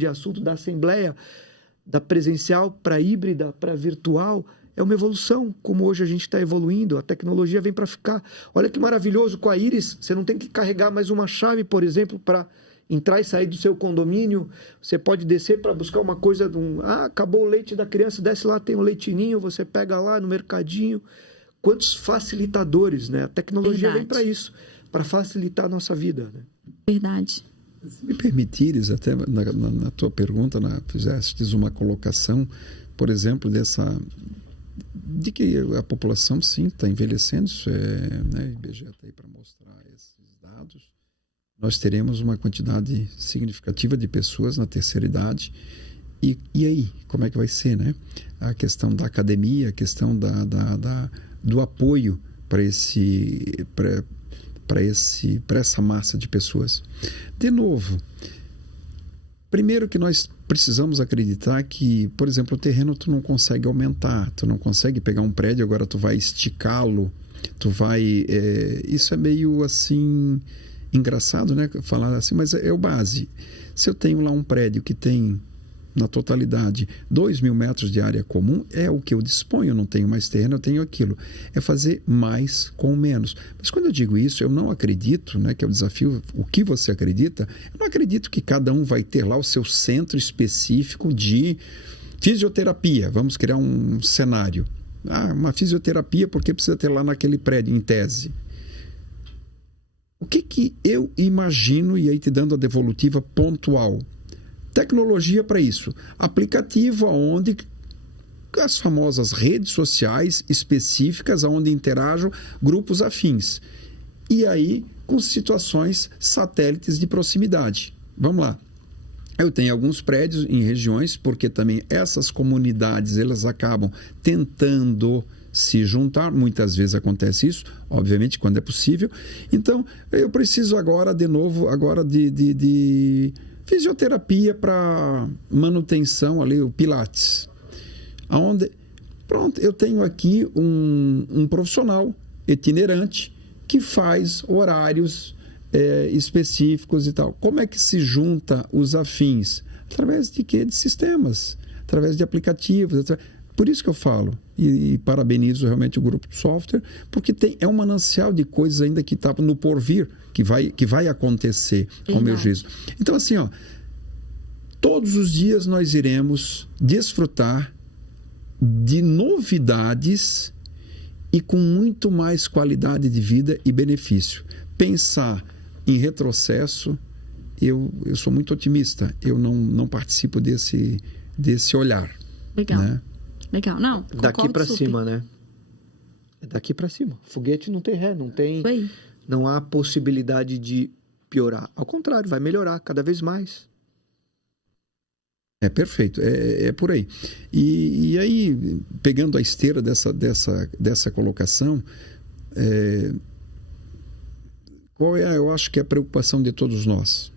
de assunto da Assembleia, da presencial para híbrida, para virtual, é uma evolução, como hoje a gente está evoluindo, a tecnologia vem para ficar. Olha que maravilhoso, com a Iris, você não tem que carregar mais uma chave, por exemplo, para entrar e sair do seu condomínio. Você pode descer para buscar uma coisa, acabou o leite da criança, desce lá, tem um leitinho, você pega lá no mercadinho. Quantos facilitadores, né? A tecnologia vem para isso, para facilitar a nossa vida. Né? Verdade. Se me permitires, até na tua pergunta, fizeste uma colocação, por exemplo, de que a população, sim, está envelhecendo. Isso né, o IBGE está aí para mostrar esses dados. Nós teremos uma quantidade significativa de pessoas na terceira idade. E aí, como é que vai ser, né? A questão da academia, a questão do apoio para essa massa de pessoas. De novo, primeiro que nós precisamos acreditar que, por exemplo, o terreno tu não consegue aumentar, tu não consegue pegar um prédio, agora tu vai esticá-lo, isso é meio assim engraçado, né? Falar assim, mas é o base. Se eu tenho lá um prédio que tem na totalidade 2.000 metros de área comum, é o que eu disponho, eu não tenho mais terreno, eu tenho aquilo. É fazer mais com menos. Mas quando eu digo isso, eu não acredito, né, que é o desafio, o que você acredita, eu não acredito que cada um vai ter lá o seu centro específico de fisioterapia. Vamos criar um cenário. Uma fisioterapia porque precisa ter lá naquele prédio, em tese. O que eu imagino, e aí te dando a devolutiva pontual, tecnologia para isso, aplicativo onde as famosas redes sociais específicas onde interajam grupos afins. E aí com situações satélites de proximidade. Vamos lá. Eu tenho alguns prédios em regiões, porque também essas comunidades elas acabam tentando se juntar, muitas vezes acontece isso, obviamente quando é possível. Então eu preciso agora de fisioterapia para manutenção ali, o Pilates. Pronto, eu tenho aqui um profissional itinerante que faz horários específicos e tal. Como é que se junta os afins? Através de quê? De sistemas, através de aplicativos. Por isso que eu falo, e parabenizo realmente o grupo de software, porque é um manancial de coisas ainda que está no porvir, que vai acontecer, ao meu juízo. Então, assim, todos os dias nós iremos desfrutar de novidades e com muito mais qualidade de vida e benefício. Pensar em retrocesso, eu sou muito otimista, eu não participo desse olhar. Legal. Né? Legal, não. Daqui para super. cima, né? Daqui para cima. Foguete não tem ré, não há possibilidade de piorar. Ao contrário, vai melhorar cada vez mais. É perfeito, é por aí. E aí, pegando a esteira dessa colocação, qual é, eu acho que é a preocupação de todos nós,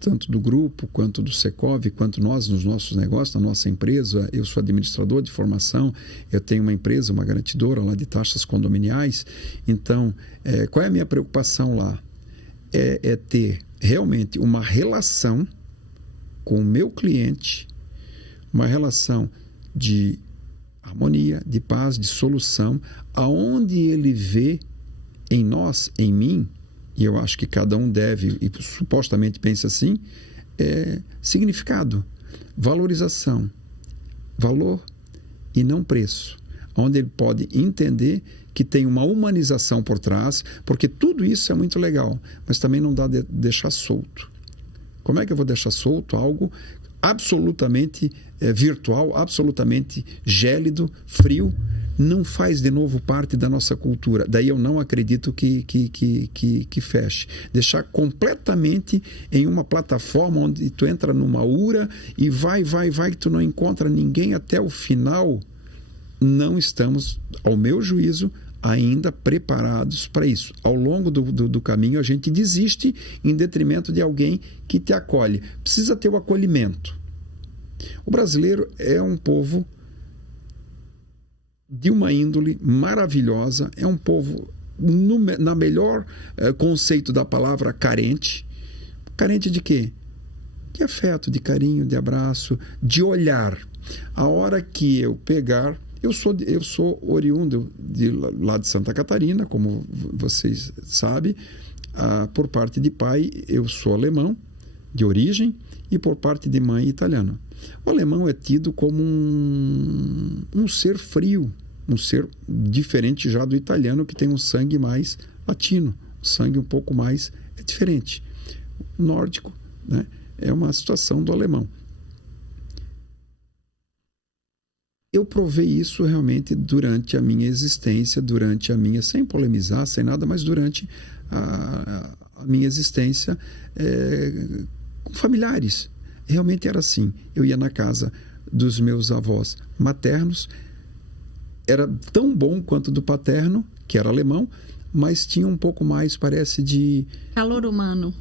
tanto do grupo, quanto do Secov, quanto nós nos nossos negócios, na nossa empresa. Eu sou administrador de formação, eu tenho uma empresa, uma garantidora lá de taxas condominiais. Então, qual é a minha preocupação lá? É ter realmente uma relação com o meu cliente, uma relação de harmonia, de paz, de solução, aonde ele vê em nós, em mim, e eu acho que cada um deve, e supostamente pensa assim, significado, valorização, valor e não preço, onde ele pode entender que tem uma humanização por trás, porque tudo isso é muito legal, mas também não dá de deixar solto. Como é que eu vou deixar solto algo absolutamente virtual, absolutamente gélido, frio? Não faz de novo parte da nossa cultura. Daí eu não acredito que feche. Deixar completamente em uma plataforma onde tu entra numa URA e vai, que tu não encontra ninguém até o final. Não estamos, ao meu juízo, ainda preparados para isso. Ao longo do caminho a gente desiste em detrimento de alguém que te acolhe. Precisa ter o acolhimento. O brasileiro é um povo de uma índole maravilhosa, é um povo, na melhor conceito da palavra, carente. Carente de quê? de afeto, de carinho, de abraço, de olhar. A hora que eu pegar... Eu sou oriundo lá de Santa Catarina, como vocês sabem. Por parte de pai, eu sou alemão, de origem, e por parte de mãe, italiano. O alemão é tido como um ser frio, um ser diferente já do italiano, que tem um sangue mais latino, um sangue um pouco mais diferente. O nórdico, né, é uma situação do alemão. Eu provei isso realmente durante a minha existência, sem polemizar, sem nada, mas durante a minha existência com familiares. Realmente era assim. Eu ia na casa dos meus avós maternos, era tão bom quanto do paterno, que era alemão, mas tinha um pouco mais, parece, de... calor humano.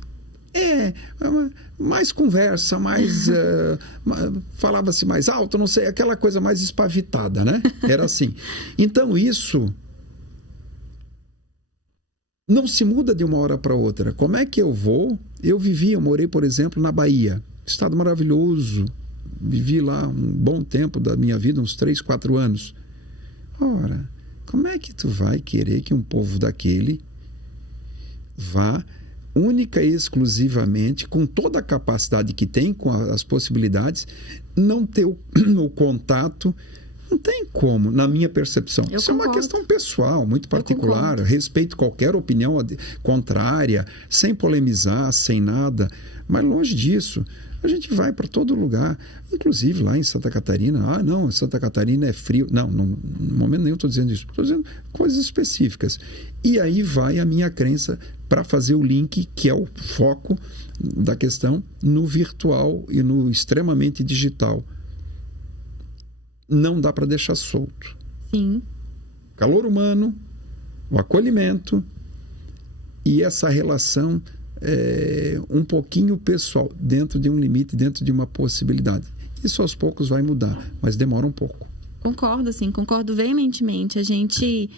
Mais conversa, mais... falava-se mais alto, não sei, aquela coisa mais espavitada, né? Era assim. Então, isso não se muda de uma hora para outra. Como é que eu vou? Eu morei, por exemplo, na Bahia. Estado maravilhoso. Vivi lá um bom tempo da minha vida, uns 3, 4 anos. Ora, como é que tu vai querer que um povo daquele vá... única e exclusivamente, com toda a capacidade que tem, com as possibilidades, não ter o contato? Não tem como, na minha percepção. Isso é uma questão pessoal, muito particular. Respeito qualquer opinião contrária, sem polemizar, sem nada. Mas longe disso, a gente vai para todo lugar. Inclusive lá em Santa Catarina. Não, Santa Catarina é frio. Não, no momento nenhum estou dizendo isso. Estou dizendo coisas específicas. E aí vai a minha crença para fazer o link, que é o foco da questão, no virtual e no extremamente digital. Não dá para deixar solto. Sim. Calor humano, o acolhimento e essa relação um pouquinho pessoal, dentro de um limite, dentro de uma possibilidade. Isso aos poucos vai mudar, mas demora um pouco. Concordo veementemente. A gente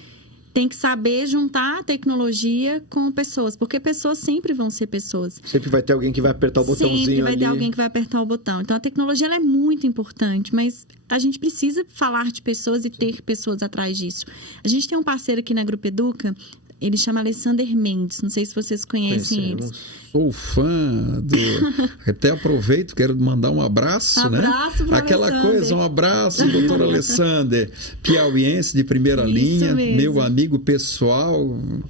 tem que saber juntar a tecnologia com pessoas, porque pessoas sempre vão ser pessoas. Sempre vai ter alguém que vai apertar o botãozinho. Sempre vai ter alguém que vai apertar o botão. Então, a tecnologia ela é muito importante, mas a gente precisa falar de pessoas e ter pessoas atrás disso. A gente tem um parceiro aqui na Grupo Educa, ele chama Alessander Mendes. Não sei se vocês conhecem eles. Sou fã do... Até aproveito, quero mandar um abraço, né? Aquela Alessander. coisa, um abraço, doutor Alessander, piauiense de primeira linha, mesmo. Meu amigo pessoal,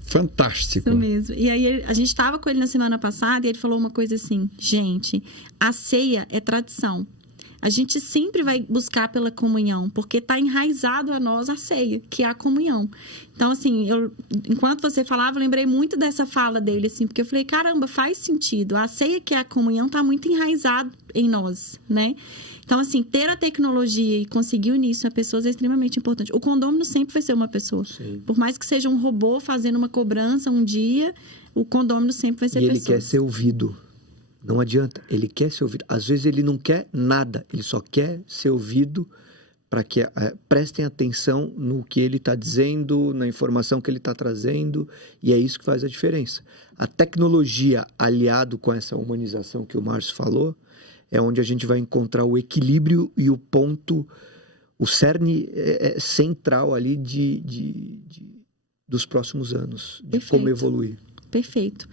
fantástico. Isso mesmo. E aí, a gente estava com ele na semana passada e ele falou uma coisa assim: gente, a ceia é tradição. A gente sempre vai buscar pela comunhão, porque está enraizado a nós a ceia, que é a comunhão. Então, assim, enquanto você falava, eu lembrei muito dessa fala dele, assim, porque eu falei, caramba, faz sentido. A ceia, que é a comunhão, está muito enraizado em nós, né? Então, assim, ter a tecnologia e conseguir unir isso a pessoas é extremamente importante. O condômino sempre vai ser uma pessoa. Sim. Por mais que seja um robô fazendo uma cobrança um dia, o condômino sempre vai ser pessoa. E ele quer ser ouvido. Não adianta, ele quer ser ouvido. Às vezes ele não quer nada, ele só quer ser ouvido para que prestem atenção no que ele está dizendo, na informação que ele está trazendo, e é isso que faz a diferença. A tecnologia, aliado com essa humanização que o Márcio falou, é onde a gente vai encontrar o equilíbrio e o ponto, o cerne central ali dos próximos anos, de como evoluir. Perfeito.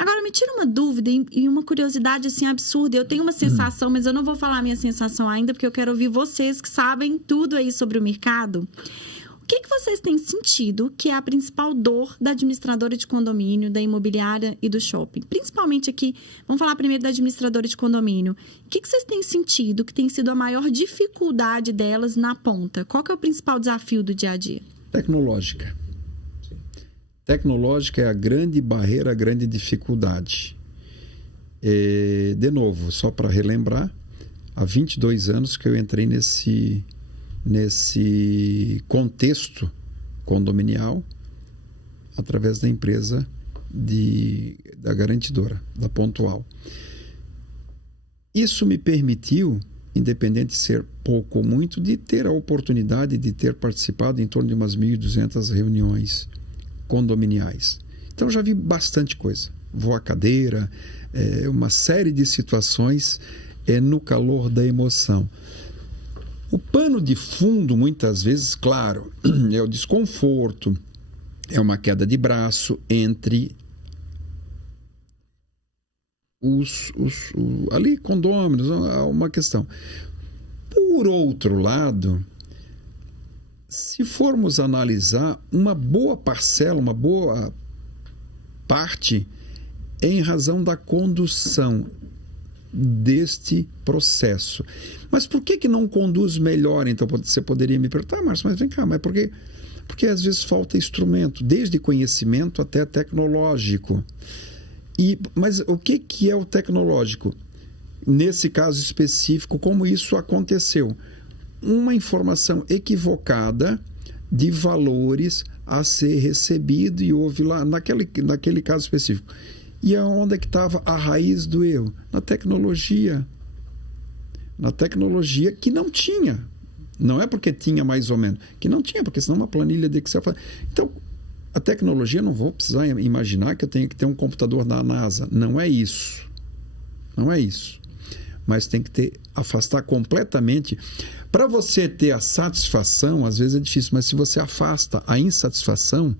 Agora, me tira uma dúvida e uma curiosidade, assim, absurda. Eu tenho uma sensação, mas eu não vou falar a minha sensação ainda, porque eu quero ouvir vocês que sabem tudo aí sobre o mercado. O que vocês têm sentido que é a principal dor da administradora de condomínio, da imobiliária e do shopping? Principalmente aqui, vamos falar primeiro da administradora de condomínio. O que vocês têm sentido que tem sido a maior dificuldade delas na ponta? Qual que é o principal desafio do dia a dia? Tecnológica. Tecnológica é a grande barreira, a grande dificuldade. De novo, só para relembrar, há 22 anos que eu entrei nesse contexto condominial através da empresa da garantidora, da Pontual. Isso me permitiu, independente de ser pouco ou muito, de ter a oportunidade de ter participado em torno de umas 1.200 reuniões condominiais. Então já vi bastante coisa. voa a cadeira, uma série de situações no calor da emoção. O pano de fundo, muitas vezes, claro, é o desconforto, é uma queda de braço entre ali, condôminos, uma questão. Por outro lado, se formos analisar, uma boa parcela, uma boa parte é em razão da condução deste processo. Mas por que não conduz melhor? Então você poderia me perguntar, Márcio, mas vem cá, mas por quê? Porque às vezes falta instrumento, desde conhecimento até tecnológico. Mas o que é o tecnológico? Nesse caso específico, como isso aconteceu? Uma informação equivocada de valores a ser recebido e houve lá, naquele caso específico. E onde é que estava a raiz do erro? Na tecnologia. Na tecnologia que não tinha. Não é porque tinha mais ou menos. Que não tinha, porque senão uma planilha de Excel... Então, a tecnologia, não vou precisar imaginar que eu tenho que ter um computador da NASA. Não é isso. Não é isso. Mas tem que afastar completamente. Para você ter a satisfação, às vezes é difícil, mas se você afasta a insatisfação,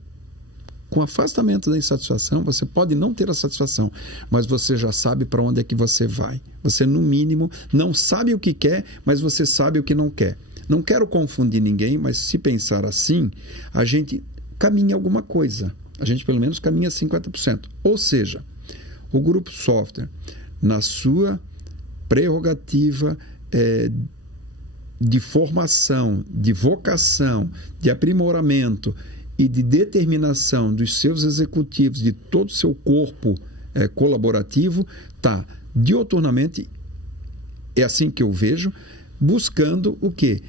com o afastamento da insatisfação, você pode não ter a satisfação, mas você já sabe para onde é que você vai. Você, no mínimo, não sabe o que quer, mas você sabe o que não quer. Não quero confundir ninguém, mas se pensar assim, a gente caminha alguma coisa. A gente, pelo menos, caminha 50%. Ou seja, o grupo software, na sua prerrogativa de formação, de vocação, de aprimoramento e de determinação dos seus executivos, de todo o seu corpo colaborativo, está dioturnamente, é assim que eu vejo, buscando o quê?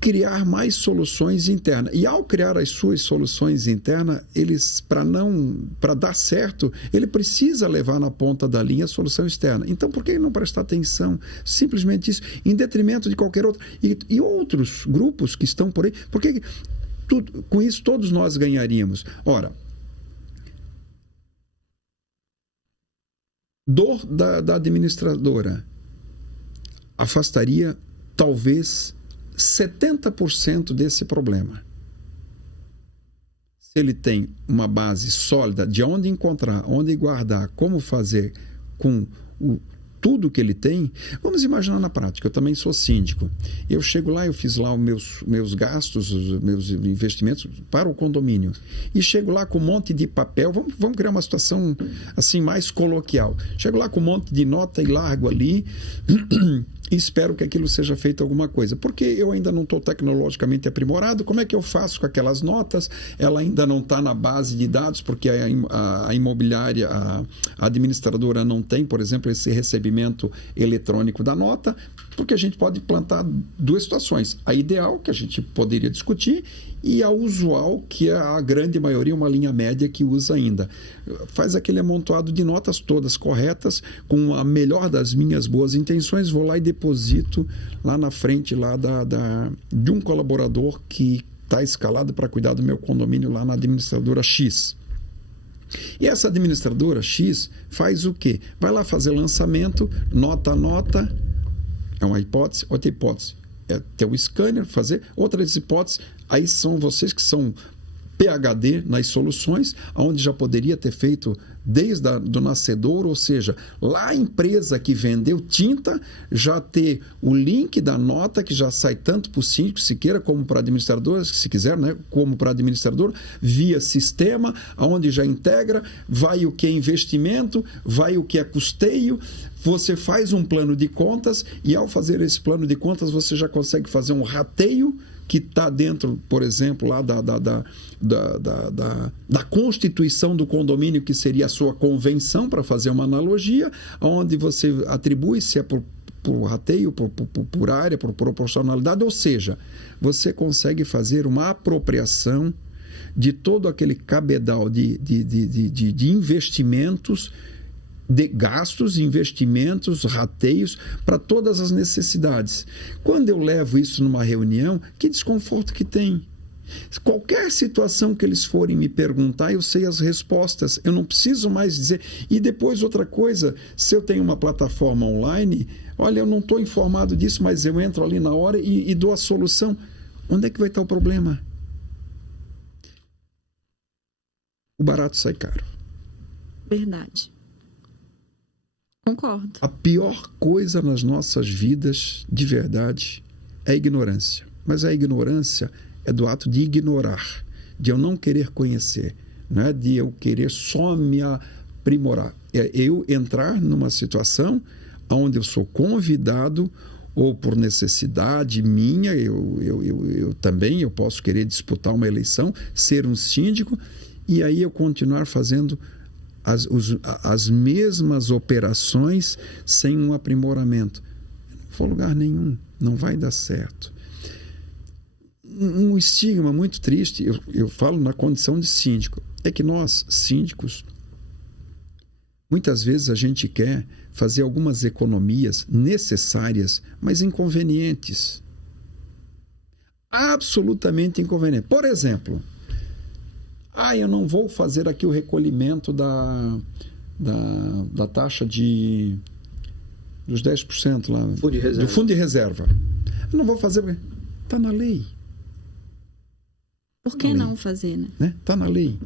Criar mais soluções internas. E ao criar as suas soluções internas, para dar certo, ele precisa levar na ponta da linha a solução externa. Então, por que não prestar atenção? Simplesmente isso, em detrimento de qualquer outro. E outros grupos que estão por aí, porque com isso todos nós ganharíamos. Ora, dor da administradora afastaria talvez 70% desse problema. Se ele tem uma base sólida de onde encontrar, onde guardar, como fazer com tudo que ele tem, vamos imaginar na prática. Eu também sou síndico. Eu chego lá, eu fiz lá os meus gastos, os meus investimentos para o condomínio. E chego lá com um monte de papel. Vamos criar uma situação assim mais coloquial. Chego lá com um monte de nota e largo ali e espero que aquilo seja feito alguma coisa. Porque eu ainda não estou tecnologicamente aprimorado. Como é que eu faço com aquelas notas? Ela ainda não está na base de dados, porque a imobiliária, a administradora não tem, por exemplo, esse recebimento eletrônico da nota, porque a gente pode plantar duas situações. A ideal, que a gente poderia discutir, e a usual, que é a grande maioria, uma linha média que usa ainda. Faz aquele amontoado de notas todas corretas, com a melhor das minhas boas intenções, vou lá e deposito lá na frente de um colaborador que está escalado para cuidar do meu condomínio lá na administradora X. E essa administradora X faz o quê? Vai lá fazer lançamento, nota a nota, é uma hipótese. Outra hipótese é ter o scanner, fazer. Outras hipóteses, aí são vocês que são PhD nas soluções, onde já poderia ter feito desde do nascedor, ou seja, lá a empresa que vendeu tinta já ter o link da nota que já sai tanto para o síndico, se queira, como para administrador, se quiser, né, como para administrador, via sistema, onde já integra, vai o que é investimento, vai o que é custeio, você faz um plano de contas e ao fazer esse plano de contas você já consegue fazer um rateio que está dentro, por exemplo, lá da constituição do condomínio, que seria a sua convenção, para fazer uma analogia, onde você atribui se é por rateio, por área, por proporcionalidade, ou seja, você consegue fazer uma apropriação de todo aquele cabedal de investimentos, de gastos, investimentos, rateios para todas as necessidades. Quando eu levo isso numa reunião, que desconforto que tem? Qualquer situação que eles forem me perguntar, eu sei as respostas. Eu não preciso mais dizer. E depois, outra coisa, se eu tenho uma plataforma online, olha, eu não estou informado disso, mas eu entro ali na hora e dou a solução. Onde é que vai estar o problema? O barato sai caro. Verdade. Concordo. A pior coisa nas nossas vidas, de verdade, é a ignorância. Mas a ignorância é do ato de ignorar, de eu não querer conhecer, não é de eu querer só me aprimorar. É eu entrar numa situação onde eu sou convidado, ou por necessidade minha, eu também eu posso querer disputar uma eleição, ser um síndico, e aí eu continuar fazendo as mesmas operações sem um aprimoramento. Não vou a lugar nenhum, não vai dar certo. Um estigma muito triste, eu falo na condição de síndico, é que nós, síndicos, muitas vezes a gente quer fazer algumas economias necessárias, mas inconvenientes. Absolutamente inconvenientes. Por exemplo, eu não vou fazer aqui o recolhimento da taxa dos 10% lá, do fundo de reserva. Eu não vou fazer, está na lei. Por que não fazer, né? Está na lei.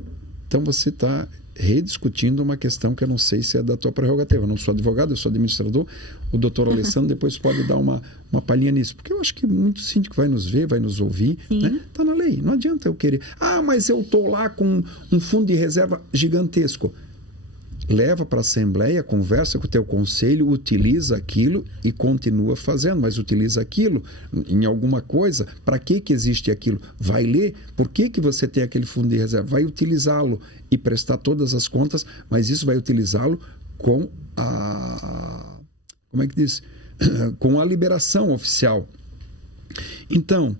Então você está rediscutindo uma questão que eu não sei se é da tua prerrogativa. Eu não sou advogado, eu sou administrador. O doutor Alessandro depois pode dar uma palhinha nisso. Porque eu acho que muito síndico vai nos ver, vai nos ouvir. Está na lei. Não adianta eu querer. Mas eu estou lá com um fundo de reserva gigantesco. Leva para a Assembleia, conversa com o teu conselho, utiliza aquilo e continua fazendo, mas utiliza aquilo em alguma coisa. Para que existe aquilo? Vai ler. Por que você tem aquele fundo de reserva? Vai utilizá-lo e prestar todas as contas, mas isso vai utilizá-lo com como é que diz? Com a liberação oficial. Então,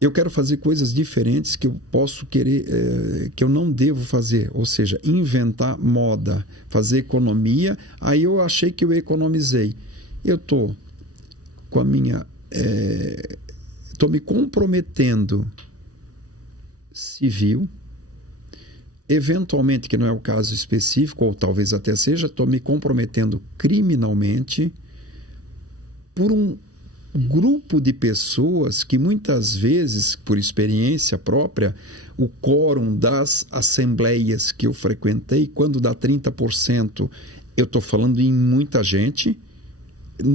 eu quero fazer coisas diferentes que eu posso querer, que eu não devo fazer. Ou seja, inventar moda, fazer economia. Aí eu achei que eu economizei. Eu estou com a minha... Estou me comprometendo civil. Eventualmente, que não é o caso específico, ou talvez até seja, estou me comprometendo criminalmente por um grupo de pessoas que muitas vezes, por experiência própria, o quórum das assembleias que eu frequentei, quando dá 30%, eu estou falando em muita gente,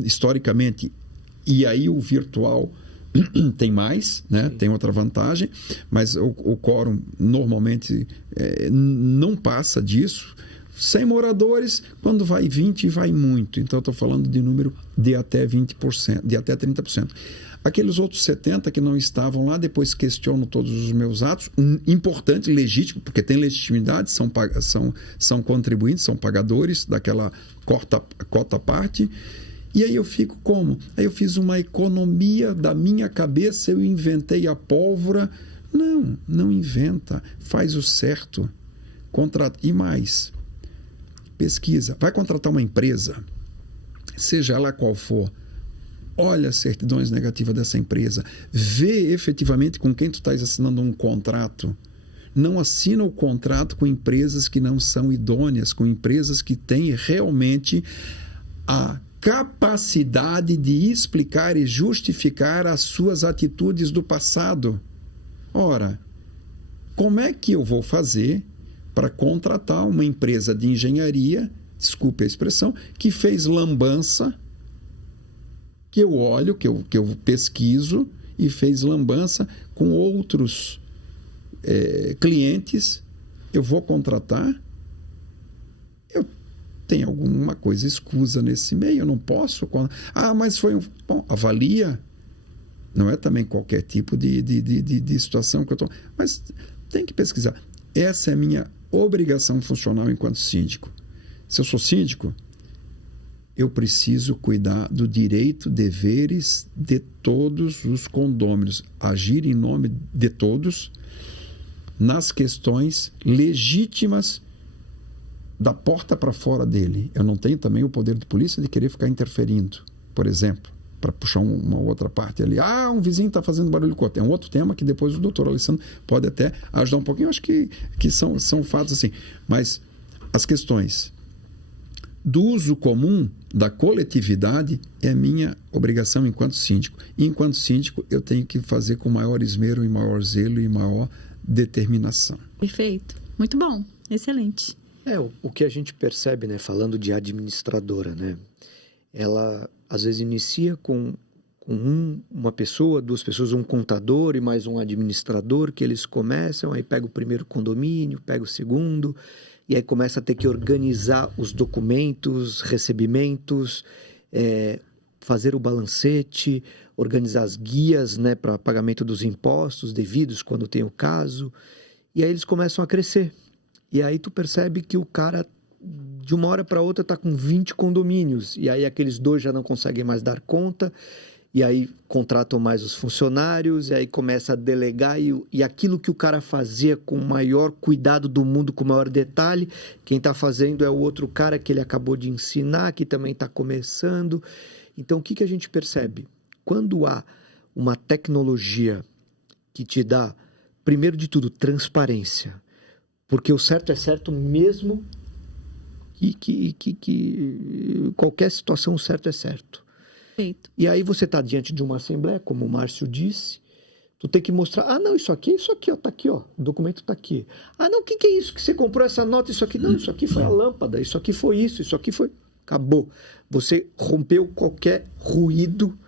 historicamente, e aí o virtual tem mais, né? Tem outra vantagem, mas o quórum normalmente não passa disso. 100 moradores, quando vai 20, vai muito. Então, eu estou falando de número de até 20%, de até 30%. Aqueles outros 70 que não estavam lá, depois questionam todos os meus atos. Importante, legítimo, porque tem legitimidade, são contribuintes, são pagadores daquela cota parte. E aí eu fico como? Aí eu fiz uma economia da minha cabeça, eu inventei a pólvora. Não inventa, faz o certo. E mais... pesquisa, vai contratar uma empresa, seja ela qual for, olha as certidões negativas dessa empresa, vê efetivamente com quem tu estás assinando um contrato. Não assina o contrato com empresas que não são idôneas, com empresas que têm realmente a capacidade de explicar e justificar as suas atitudes do passado. Ora, como é que eu vou fazer para contratar uma empresa de engenharia, desculpe a expressão, que fez lambança, que eu olho, que eu pesquiso, e fez lambança com outros clientes, eu vou contratar? Eu tenho alguma coisa escusa nesse meio, eu não posso... mas foi Bom, avalia, não é também qualquer tipo de situação que eu estou... Mas tem que pesquisar. Essa é a minha obrigação funcional enquanto síndico. Se eu sou síndico, eu preciso cuidar do direito, deveres de todos os condôminos, agir em nome de todos nas questões legítimas da porta para fora dele. Eu não tenho também o poder de polícia de querer ficar interferindo, por exemplo. para puxar uma outra parte ali. Um vizinho está fazendo barulho com outro. É um outro tema que depois o doutor Alessandro pode até ajudar um pouquinho. Eu acho que são fatos assim. Mas as questões do uso comum, da coletividade, é minha obrigação enquanto síndico. E enquanto síndico, eu tenho que fazer com maior esmero e maior zelo e maior determinação. Perfeito. Muito bom. Excelente. O que a gente percebe, né, falando de administradora, né, ela às vezes inicia com uma pessoa, 2 pessoas, um contador e mais um administrador, que eles começam, aí pega o primeiro condomínio, pega o segundo, e aí começa a ter que organizar os documentos, recebimentos, fazer o balancete, organizar as guias, né, para pagamento dos impostos devidos quando tem o caso, e aí eles começam a crescer. E aí tu percebe que o cara, de uma hora para outra, está com 20 condomínios. E aí aqueles 2 já não conseguem mais dar conta. E aí contratam mais os funcionários. E aí começa a delegar. E aquilo que o cara fazia com o maior cuidado do mundo, com o maior detalhe, quem está fazendo é o outro cara que ele acabou de ensinar, que também está começando. Então, o que a gente percebe? Quando há uma tecnologia que te dá, primeiro de tudo, transparência, porque o certo é certo mesmo que qualquer situação o certo é certo. Perfeito. E aí você está diante de uma assembleia, como o Márcio disse, tu tem que mostrar, não, isso aqui, ó, tá aqui, ó, o documento tá aqui. Não, o que é isso que você comprou essa nota, isso aqui? Não, isso aqui foi a lâmpada, isso aqui foi isso aqui foi... Acabou. Você rompeu qualquer ruído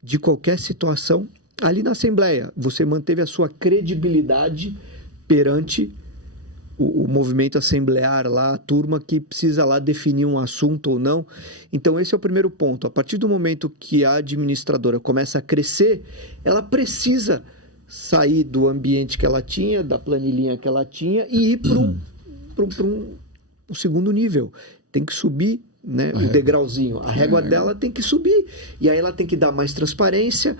de qualquer situação ali na assembleia. Você manteve a sua credibilidade perante o movimento assemblear lá, a turma que precisa lá definir um assunto ou não. Então, esse é o primeiro ponto. A partir do momento que a administradora começa a crescer, ela precisa sair do ambiente que ela tinha, da planilhinha que ela tinha, e ir para um segundo nível. Tem que subir, né, o degrauzinho. A régua dela tem que subir. E aí ela tem que dar mais transparência.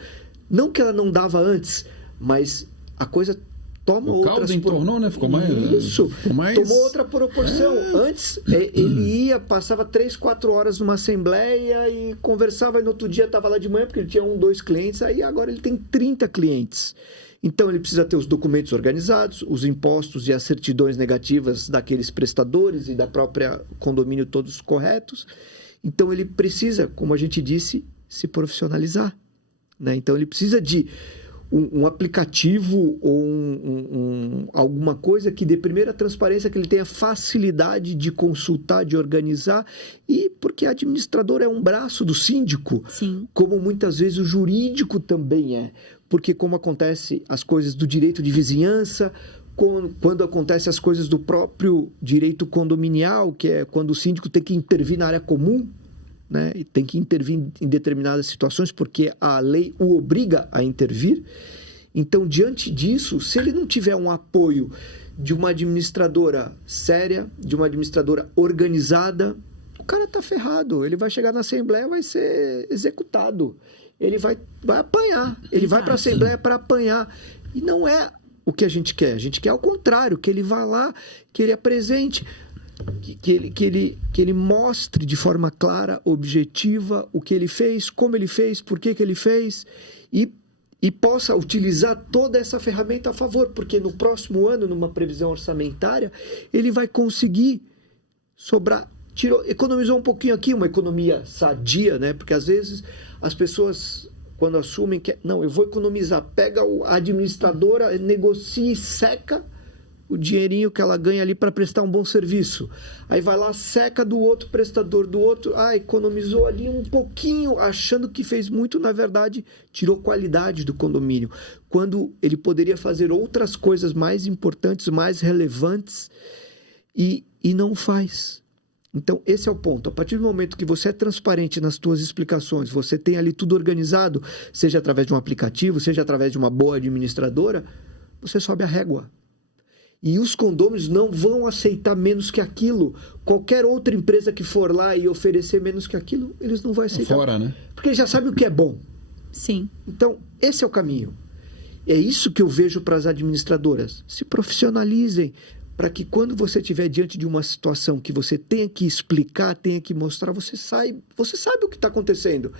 Não que ela não dava antes, mas a coisa toma o caldo entornou, né? Ficou mais... Isso, tomou outra proporção. Antes, ele passava 3, 4 horas numa assembleia e conversava, e no outro dia estava lá de manhã, porque ele tinha 1, 2 clientes, aí agora ele tem 30 clientes. Então, ele precisa ter os documentos organizados, os impostos e as certidões negativas daqueles prestadores e da própria condomínio todos corretos. Então, ele precisa, como a gente disse, se profissionalizar, né? Então, ele precisa de um aplicativo ou alguma coisa que dê primeiro a transparência, que ele tenha facilidade de consultar, de organizar, e porque a administradora é um braço do síndico, Sim. Como muitas vezes o jurídico também é, porque como acontece as coisas do direito de vizinhança, quando acontecem as coisas do próprio direito condominial, que é quando o síndico tem que intervir na área comum, né? E tem que intervir em determinadas situações porque a lei o obriga a intervir. Então, diante disso, se ele não tiver um apoio de uma administradora séria, de uma administradora organizada, o cara está ferrado. Ele vai chegar na Assembleia, vai ser executado. Ele vai apanhar. Ele vai para a Assembleia para apanhar. E não é o que a gente quer. A gente quer ao contrário, que ele vá lá, que ele apresente... Que ele mostre de forma clara, objetiva, o que ele fez, como ele fez, por que ele fez, e possa utilizar toda essa ferramenta a favor, porque no próximo ano, numa previsão orçamentária, ele vai conseguir economizou um pouquinho aqui, uma economia sadia, né? Porque às vezes as pessoas, quando assumem que não, eu vou economizar, pega a administradora, negocia e seca o dinheirinho que ela ganha ali para prestar um bom serviço. Aí vai lá, seca do outro prestador, do outro, economizou ali um pouquinho, achando que fez muito, na verdade, tirou qualidade do condomínio. Quando ele poderia fazer outras coisas mais importantes, mais relevantes, e não faz. Então, esse é o ponto. A partir do momento que você é transparente nas suas explicações, você tem ali tudo organizado, seja através de um aplicativo, seja através de uma boa administradora, você sobe a régua. E os condôminos não vão aceitar menos que aquilo. Qualquer outra empresa que for lá e oferecer menos que aquilo, eles não vão aceitar. Fora, né? Porque eles já sabem o que é bom. Sim. Então, esse é o caminho. É isso que eu vejo para as administradoras. Se profissionalizem, para que quando você estiver diante de uma situação que você tenha que explicar, tenha que mostrar, você sabe o que está acontecendo.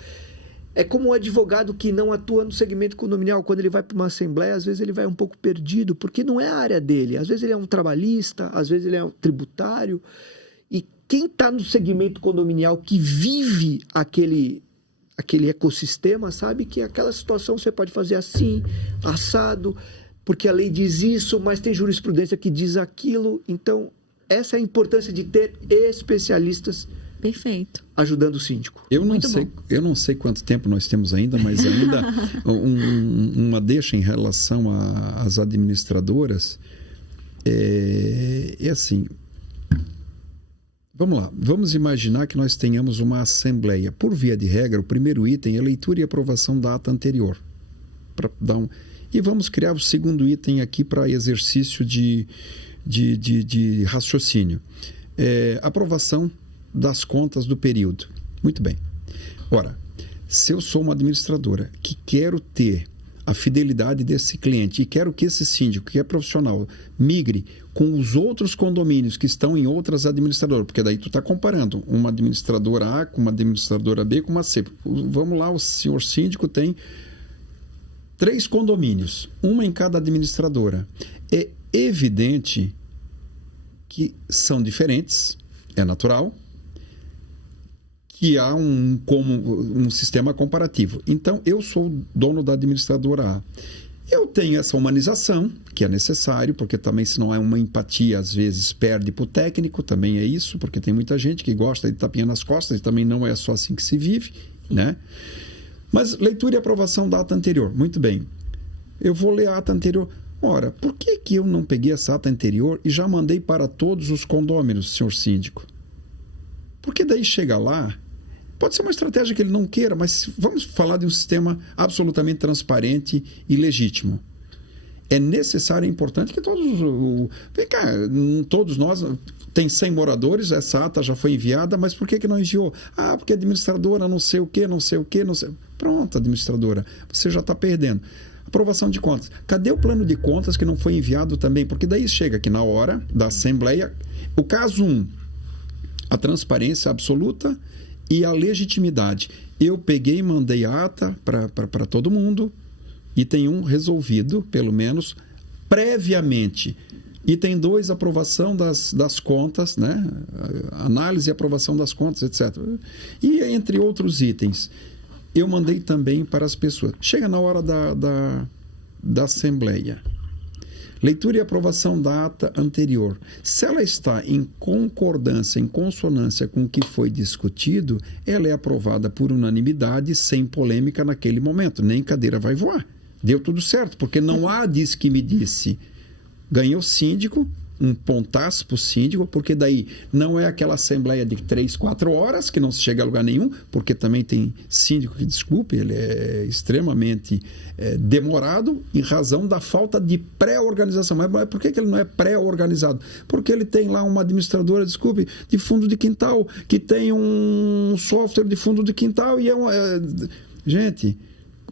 É como um advogado que não atua no segmento condominial. Quando ele vai para uma assembleia, às vezes ele vai um pouco perdido, porque não é a área dele. Às vezes ele é um trabalhista, às vezes ele é um tributário. E quem está no segmento condominial que vive aquele ecossistema sabe que aquela situação você pode fazer assim, assado, porque a lei diz isso, mas tem jurisprudência que diz aquilo. Então, essa é a importância de ter especialistas. Perfeito. Ajudando o síndico. Eu não sei quanto tempo nós temos ainda, mas ainda uma deixa em relação às administradoras é assim. Vamos lá. Vamos imaginar que nós tenhamos uma assembleia. Por via de regra, o primeiro item é leitura e aprovação da ata anterior. E vamos criar o segundo item aqui para exercício de raciocínio. Aprovação das contas do período. Muito bem. Ora, se eu sou uma administradora que quero ter a fidelidade desse cliente e quero que esse síndico, que é profissional, migre com os outros condomínios que estão em outras administradoras, porque daí tu está comparando uma administradora A com uma administradora B com uma C. Vamos lá, o senhor síndico tem 3 condomínios, uma em cada administradora. É evidente que são diferentes, é natural, que há um sistema comparativo. Então, eu sou dono da administradora A. Eu tenho essa humanização, que é necessário, porque também se não é uma empatia, às vezes perde para o técnico, também é isso, porque tem muita gente que gosta de tapinha nas costas, e também não é só assim que se vive, né? Mas leitura e aprovação da ata anterior, muito bem. Eu vou ler a ata anterior. Ora, por que eu não peguei essa ata anterior e já mandei para todos os condôminos, senhor síndico? Porque daí chega lá, pode ser uma estratégia que ele não queira, mas vamos falar de um sistema absolutamente transparente e legítimo. É necessário e importante que todos... Vem cá, todos nós... Tem 100 moradores, essa ata já foi enviada, mas por que não enviou? Ah, porque a administradora não sei o quê. Pronto, administradora, você já está perdendo. Aprovação de contas. Cadê o plano de contas que não foi enviado também? Porque daí chega aqui na hora da assembleia, o caso 1, a transparência absoluta e a legitimidade. Eu peguei e mandei a ata para todo mundo, item 1 resolvido, pelo menos, previamente. Item 2, aprovação das contas, né? Análise e aprovação das contas, etc. E entre outros itens, eu mandei também para as pessoas. Chega na hora da assembleia. Leitura e aprovação da ata anterior. Se ela está em concordância, em consonância com o que foi discutido, ela é aprovada por unanimidade, sem polêmica naquele momento. Nem cadeira vai voar. Deu tudo certo, porque não há diz que me disse. Ganhou o síndico, um pontaço para o síndico, porque daí não é aquela assembleia de 3, 4 horas, que não se chega a lugar nenhum, porque também tem síndico que, desculpe, ele é extremamente demorado em razão da falta de pré-organização. Mas por que ele não é pré-organizado? Porque ele tem lá uma administradora, desculpe, de fundo de quintal, que tem um software de fundo de quintal e gente,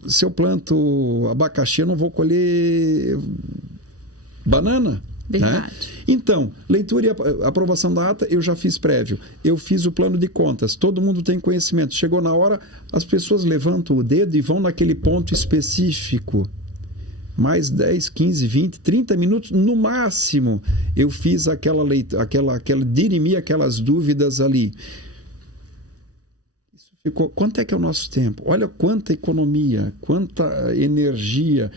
se eu planto abacaxi, eu não vou colher banana. Verdade. Né? Então, leitura e aprovação da ata, eu já fiz prévio. Eu fiz o plano de contas. Todo mundo tem conhecimento. Chegou na hora, as pessoas levantam o dedo e vão naquele ponto específico. Mais 10, 15, 20, 30 minutos, no máximo, eu fiz dirimi aquelas dúvidas ali. Isso ficou... Quanto é que é o nosso tempo? Olha quanta economia, quanta energia...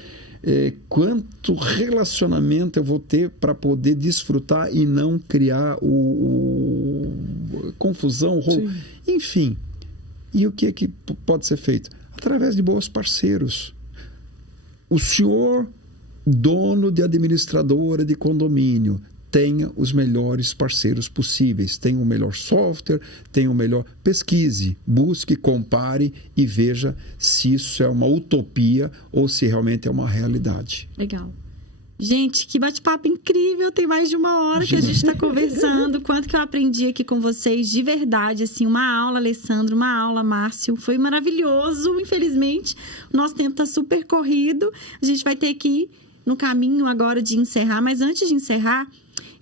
quanto relacionamento eu vou ter para poder desfrutar e não criar confusão, rolo. Enfim. E o que pode ser feito? Através de bons parceiros. O senhor, dono de administradora de condomínio, tenha os melhores parceiros possíveis. Tenha o melhor software, tenha o melhor... Pesquise, busque, compare e veja se isso é uma utopia ou se realmente é uma realidade. Legal. Gente, que bate-papo incrível. Tem mais de 1 hora que a gente está conversando. Quanto que eu aprendi aqui com vocês, de verdade. Assim, uma aula, Alessandro, uma aula, Márcio. Foi maravilhoso. Infelizmente, o nosso tempo está super corrido. A gente vai ter que ir no caminho agora de encerrar. Mas antes de encerrar...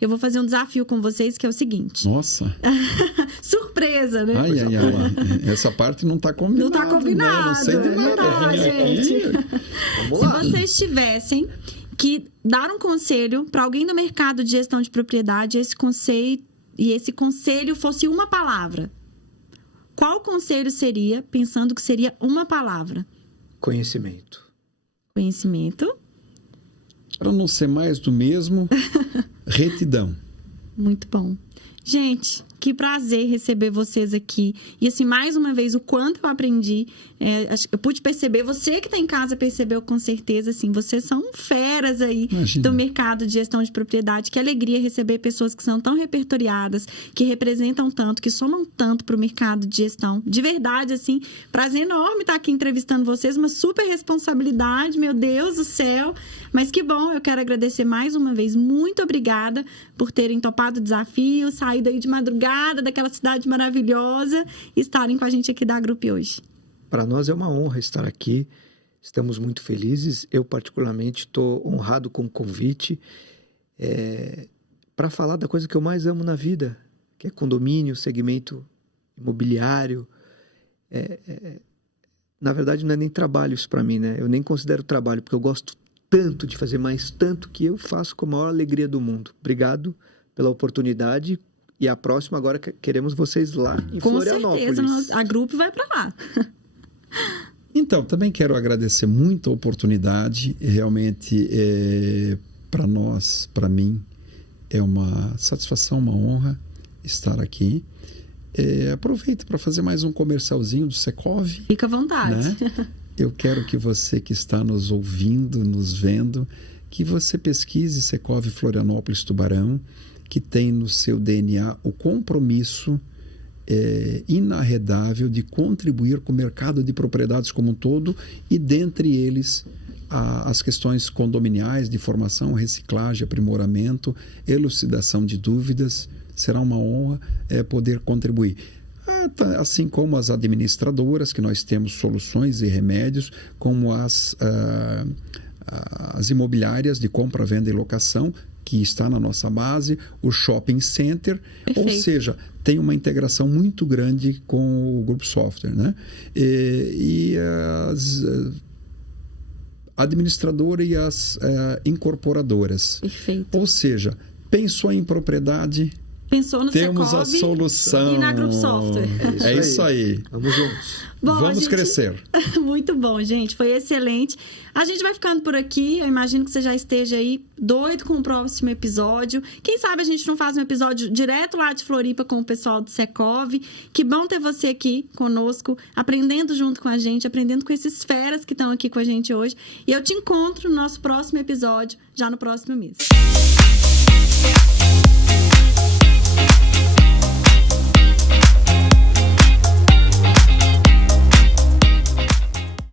eu vou fazer um desafio com vocês, que é o seguinte. Nossa. Surpresa, né? Ai. Essa parte não tá combinada. Não tá combinado. Né? Não sei de nada. Não tá, gente. Vamos Se lá. vocês tivessem que dar um conselho para alguém do mercado de gestão de propriedade, esse conselho fosse uma palavra, qual conselho seria, pensando que seria uma palavra? Conhecimento. Conhecimento. Para não ser mais do mesmo, retidão. Muito bom. Gente, que prazer receber vocês aqui. E assim, mais uma vez, o quanto eu aprendi. Eu pude perceber, você que está em casa percebeu com certeza, assim, vocês são feras aí. Imagina. Do mercado de gestão de propriedade. Que alegria receber pessoas que são tão repertoriadas, que representam tanto, que somam tanto para o mercado de gestão. De verdade, assim, prazer enorme estar aqui entrevistando vocês, uma super responsabilidade, meu Deus do céu. Mas que bom, eu quero agradecer mais uma vez. Muito obrigada por terem topado o desafio, saído aí de madrugada daquela cidade maravilhosa e estarem com a gente aqui da Agrup hoje. Para nós é uma honra estar aqui. Estamos muito felizes. Eu, particularmente, estou honrado com o convite para falar da coisa que eu mais amo na vida, que é condomínio, segmento imobiliário. Na verdade, não é nem trabalho isso para mim, né? Eu nem considero trabalho, porque eu gosto tanto de fazer, mas tanto que eu faço com a maior alegria do mundo. Obrigado pela oportunidade. E a próxima, agora queremos vocês lá em Florianópolis. Com certeza, a Agrup vai para lá. Então, também quero agradecer muito a oportunidade. Realmente, para nós, para mim, é uma satisfação, uma honra estar aqui. Aproveito para fazer mais um comercialzinho do Secov. Fica à vontade. Né? Eu quero que você que está nos ouvindo, nos vendo, que você pesquise Secov Florianópolis Tubarão, que tem no seu DNA o compromisso inarredável de contribuir com o mercado de propriedades como um todo e, dentre eles, as questões condominiais de formação, reciclagem, aprimoramento, elucidação de dúvidas. Será uma honra poder contribuir. Assim como as administradoras, que nós temos soluções e remédios, como as imobiliárias de compra, venda e locação, que está na nossa base, o shopping center. Perfeito. Ou seja, tem uma integração muito grande com o Grupo Software, né? E as administradoras e as incorporadoras. Perfeito. Ou seja, pensou em propriedade, pensou no temos Secov a solução. E na Grupo Software. É isso aí. Vamos juntos. Bom, vamos crescer. Muito bom, gente. Foi excelente. A gente vai ficando por aqui. Eu imagino que você já esteja aí doido com o próximo episódio. Quem sabe a gente não faz um episódio direto lá de Floripa com o pessoal do Secov. Que bom ter você aqui conosco, aprendendo junto com a gente, aprendendo com esses feras que estão aqui com a gente hoje. E eu te encontro no nosso próximo episódio, já no próximo mês.